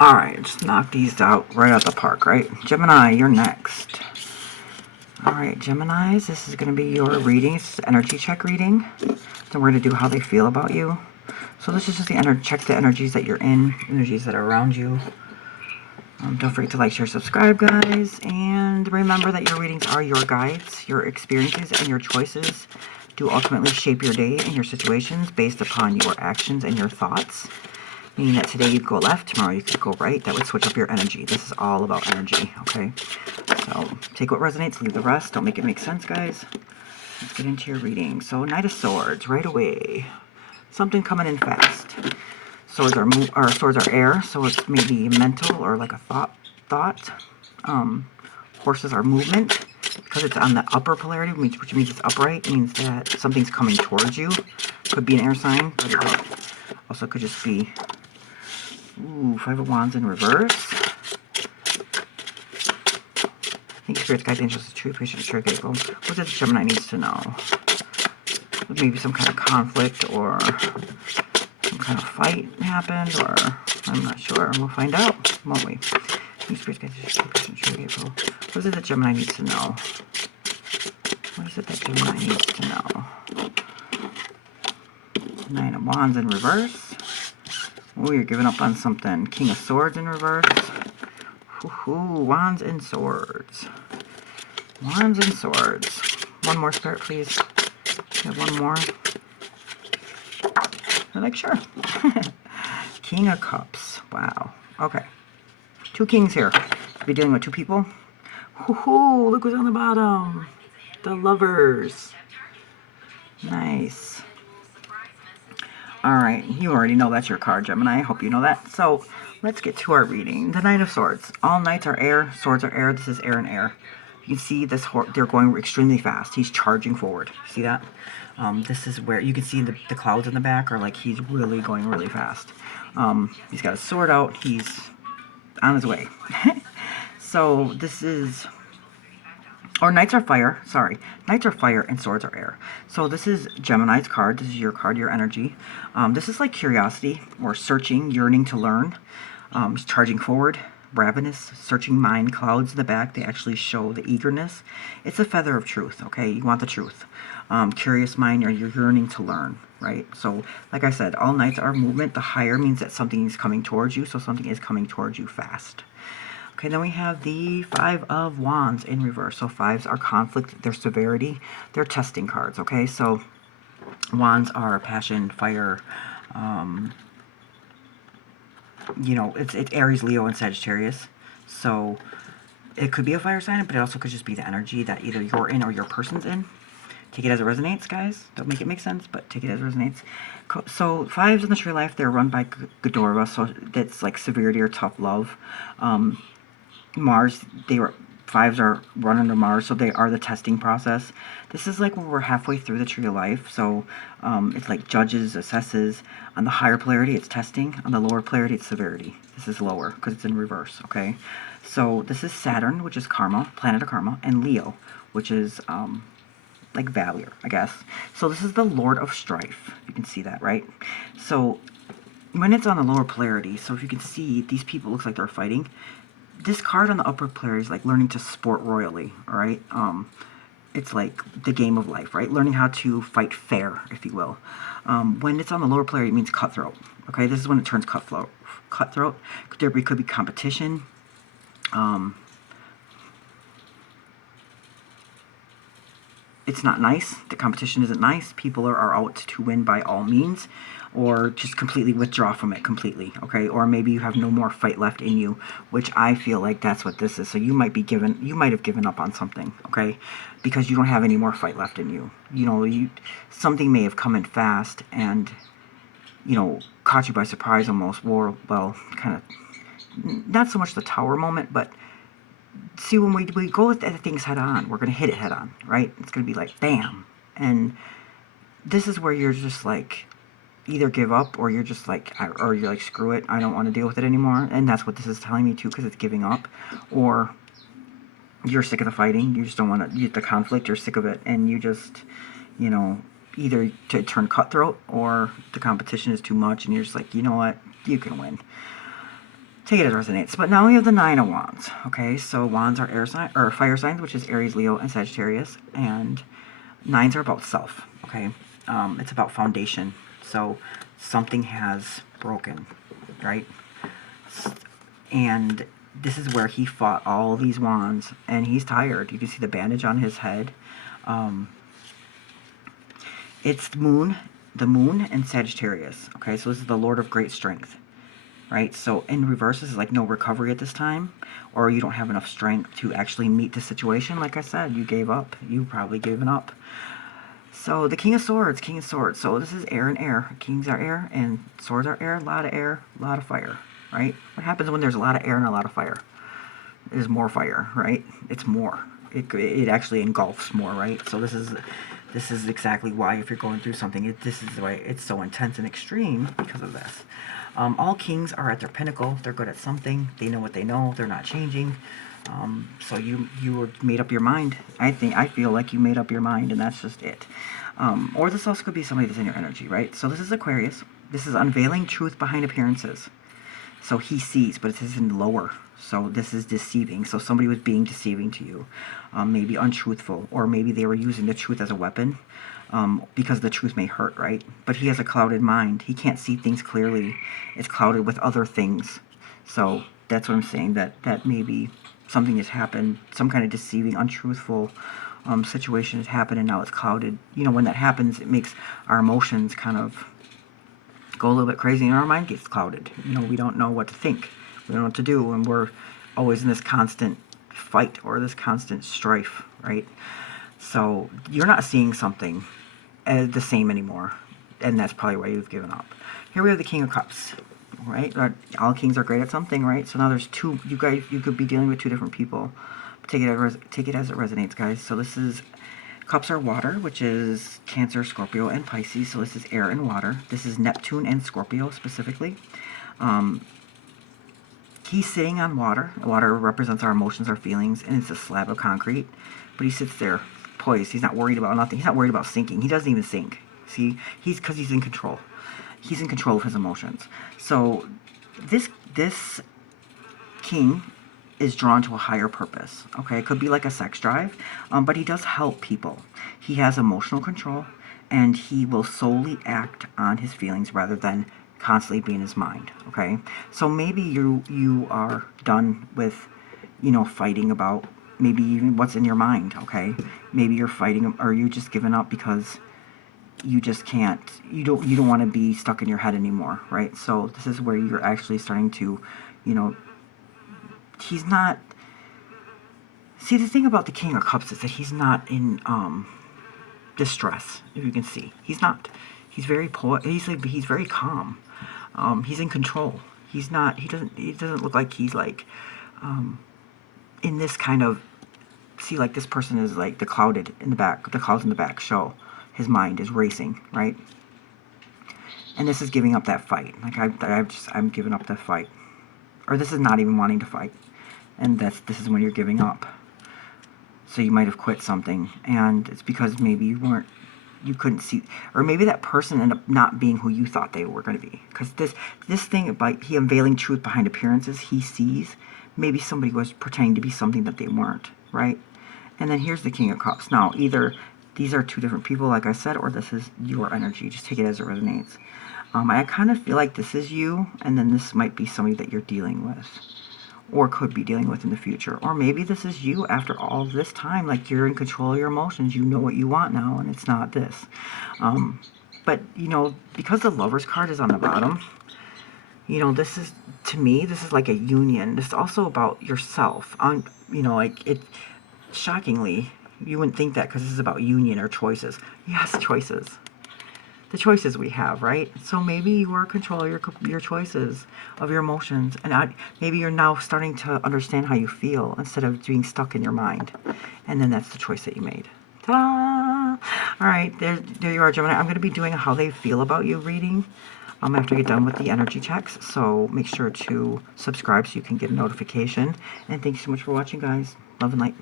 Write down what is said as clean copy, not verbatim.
Alright, just knock these out right out the park, right? Gemini, you're next. Alright, Geminis, this is going to be your reading. It's energy check reading. So we're going to do how they feel about you. So this is just the check the energies that you're in, energies that are around you. Don't forget to like, share, subscribe, guys. And remember that your readings are your guides. Your experiences and your choices do ultimately shape your day and your situations based upon your actions and your thoughts. Meaning that today you'd go left, tomorrow you could go right. That would switch up your energy. This is all about energy, okay? So take what resonates, leave the rest. Don't make it make sense, guys. Let's get into your reading. So Knight of Swords, right away. Something coming in fast. Swords are air, so it's maybe mental or like a thought. Horses are movement. Because it's on the upper polarity, which means it's upright, means that something's coming towards you. Could be an air sign, but it also could just be Five of Wands in reverse. Think Spirit's guide, angels, true, patient, sure, grateful. What does Gemini needs to know? Maybe some kind of conflict or some kind of fight happened, or I'm not sure. We'll find out, won't we? Think Spirit's guide, angels, true, patient, sure, grateful. What is it that Gemini needs to know? What is it that Gemini needs to know? Nine of Wands in reverse. Oh, you're giving up on something. King of Swords in reverse. Wands and Swords. Wands and Swords. One more, Spirit, please. Have one more. I'm like, sure. King of Cups. Wow. Okay. Two kings here. We'll be dealing with two people. Look who's on the bottom. The Lovers. Nice. Alright, you already know that's your card, Gemini. I hope you know that. So, let's get to our reading. The Knight of Swords. All knights are air, swords are air. This is air and air. You can see this they're going extremely fast. He's charging forward. See that? This is where you can see the clouds in the back are like he's really going really fast. He's got a sword out. He's on his way. So, this is... Or knights are fire, sorry. Knights are fire and swords are air. So this is Gemini's card. This is your card, your energy. This is like curiosity or searching, yearning to learn. Charging forward, ravenous, searching mind, clouds in the back. They actually show the eagerness. It's a feather of truth, okay? You want the truth. Curious mind, or you're yearning to learn, right? So like I said, all knights are movement. The higher means that something is coming towards you, so something is coming towards you fast. Okay, then we have the Five of Wands in reverse. So fives are conflict, they're severity, they're testing cards, okay? So wands are passion, fire, you know, it's Aries, Leo, and Sagittarius. So it could be a fire sign, but it also could just be the energy that either you're in or your person's in. Take it as it resonates, guys. Don't make it make sense, but take it as it resonates. So fives in the tree life, they're run by Ghidorah, so that's like severity or tough love. Mars, fives are run under Mars, so they are the testing process. This is like when we're halfway through the tree of life, so it's like judges, assesses. On the higher polarity, it's testing. On the lower polarity, it's severity. This is lower because it's in reverse, okay? So this is Saturn, which is karma, planet of karma, and Leo, which is like valor, I guess. So this is the Lord of Strife. You can see that, right? So when it's on the lower polarity, so if you can see, these people looks like they're fighting. This card on the upper polarity is like learning to sport royally, all right? It's like the game of life, right? Learning how to fight fair, if you will. When it's on the lower polarity, it means cutthroat, okay? This is when it turns cutthroat. There could be competition. It's not nice. The competition isn't nice. People are out to win by all means, or just completely withdraw from it completely, okay? Or maybe you have no more fight left in you, which I feel like that's what this is. So you might have given up on something, okay? Because you don't have any more fight left in you. You know, something may have come in fast and, you know, caught you by surprise almost, or, well, kind of, not so much the tower moment, but see, when we go at things head on, we're going to hit it head on, right? It's going to be like, bam. And this is where you're just like, either give up, or you're just like, or you're like, screw it, I don't want to deal with it anymore. And that's what this is telling me too, because it's giving up. Or you're sick of the fighting, you just don't want to, the conflict, you're sick of it, and you just, you know, either to turn cutthroat, or the competition is too much, and you're just like, you know what, you can win. take it as resonates. But now we have the Nine of Wands. Okay, so wands are air sign or fire signs, which is Aries, Leo, and Sagittarius, and nines are about self. Okay, it's about foundation. So something has broken, right? And this is where he fought all these wands, and he's tired. You can see the bandage on his head. It's the moon and Sagittarius. Okay, so this is the Lord of great strength, right? So in reverse, this is like no recovery at this time, or you don't have enough strength to actually meet the situation. Like I said, you gave up. You probably given up. So the King of Swords. So this is air and air. Kings are air and swords are air. A lot of air, a lot of fire, right? What happens when there's a lot of air and a lot of fire? There's more fire, right? It's more. It actually engulfs more, right? So this is exactly why, if you're going through something, this is why it's so intense and extreme, because of this. All kings are at their pinnacle. They're good at something. They know what they know. They're not changing. So you made up your mind. I feel like you made up your mind, and that's just it. Or this also could be somebody that's in your energy, right? So this is Aquarius. This is unveiling truth behind appearances. So he sees, but it is in lower. So this is deceiving. So somebody was being deceiving to you, maybe untruthful, or maybe they were using the truth as a weapon, because the truth may hurt, right? But he has a clouded mind. He can't see things clearly. It's clouded with other things. So that's what I'm saying, that maybe something has happened, some kind of deceiving, untruthful situation has happened, and now it's clouded. You know, when that happens, it makes our emotions kind of go a little bit crazy, and our mind gets clouded. You know, we don't know what to think. We don't know what to do, and we're always in this constant fight or this constant strife, right? So you're not seeing something as the same anymore, and that's probably why you've given up. Here we have the King of Cups, right? All kings are great at something, right? So now there's two. You could be dealing with two different people. Take it as it resonates, guys. So this is Cups are water, which is Cancer, Scorpio, and Pisces. So this is air and water. This is Neptune and Scorpio specifically. He's sitting on water. Water represents our emotions, our feelings, and it's a slab of concrete. But he sits there poised. He's not worried about nothing. He's not worried about sinking. He doesn't even sink. See, because he's in control. He's in control of his emotions. So this king is drawn to a higher purpose. Okay, it could be like a sex drive, but he does help people. He has emotional control, and he will solely act on his feelings rather than constantly be in his mind. Okay, so maybe you are done with, you know, fighting about maybe even what's in your mind. Okay, maybe you're fighting, or you just given up because you just can't, you don't want to be stuck in your head anymore, right? So this is where you're actually starting to, you know, he's not, see, the thing about the King of Cups is that he's not in distress. If you can see, he's not. He's very he's very calm. He's in control. He's not. He doesn't look like he's like in this kind of, see, like this person is like the clouds in the back show his mind is racing, right? And this is giving up that fight. Like I'm giving up that fight, or this is not even wanting to fight, and this is when you're giving up. So you might have quit something, and it's because maybe you couldn't see, or maybe that person ended up not being who you thought they were going to be. Because this thing about he unveiling truth behind appearances, he sees maybe somebody was pretending to be something that they weren't, right? And then here's the King of Cups. Now, either these are two different people, like I said, or this is your energy. Just take it as it resonates. I kind of feel like this is you, and then this might be somebody that you're dealing with, or could be dealing with in the future. Or maybe this is you after all this time, like you're in control of your emotions, you know what you want now, and it's not this. But, you know, because the Lover's card is on the bottom, you know, this is, to me, this is like a union. This is also about yourself. You know, like, it, shockingly, you wouldn't think that because this is about union or choices. Yes, choices. The choices we have, right? So maybe you are in control of your choices, of your emotions, and maybe you're now starting to understand how you feel instead of being stuck in your mind. And then that's the choice that you made. Ta-da! All right, there you are, Gemini. I'm going to be doing a how they feel about you reading after I get done with the energy checks. So make sure to subscribe so you can get a notification. And thanks so much for watching, guys. Love and light.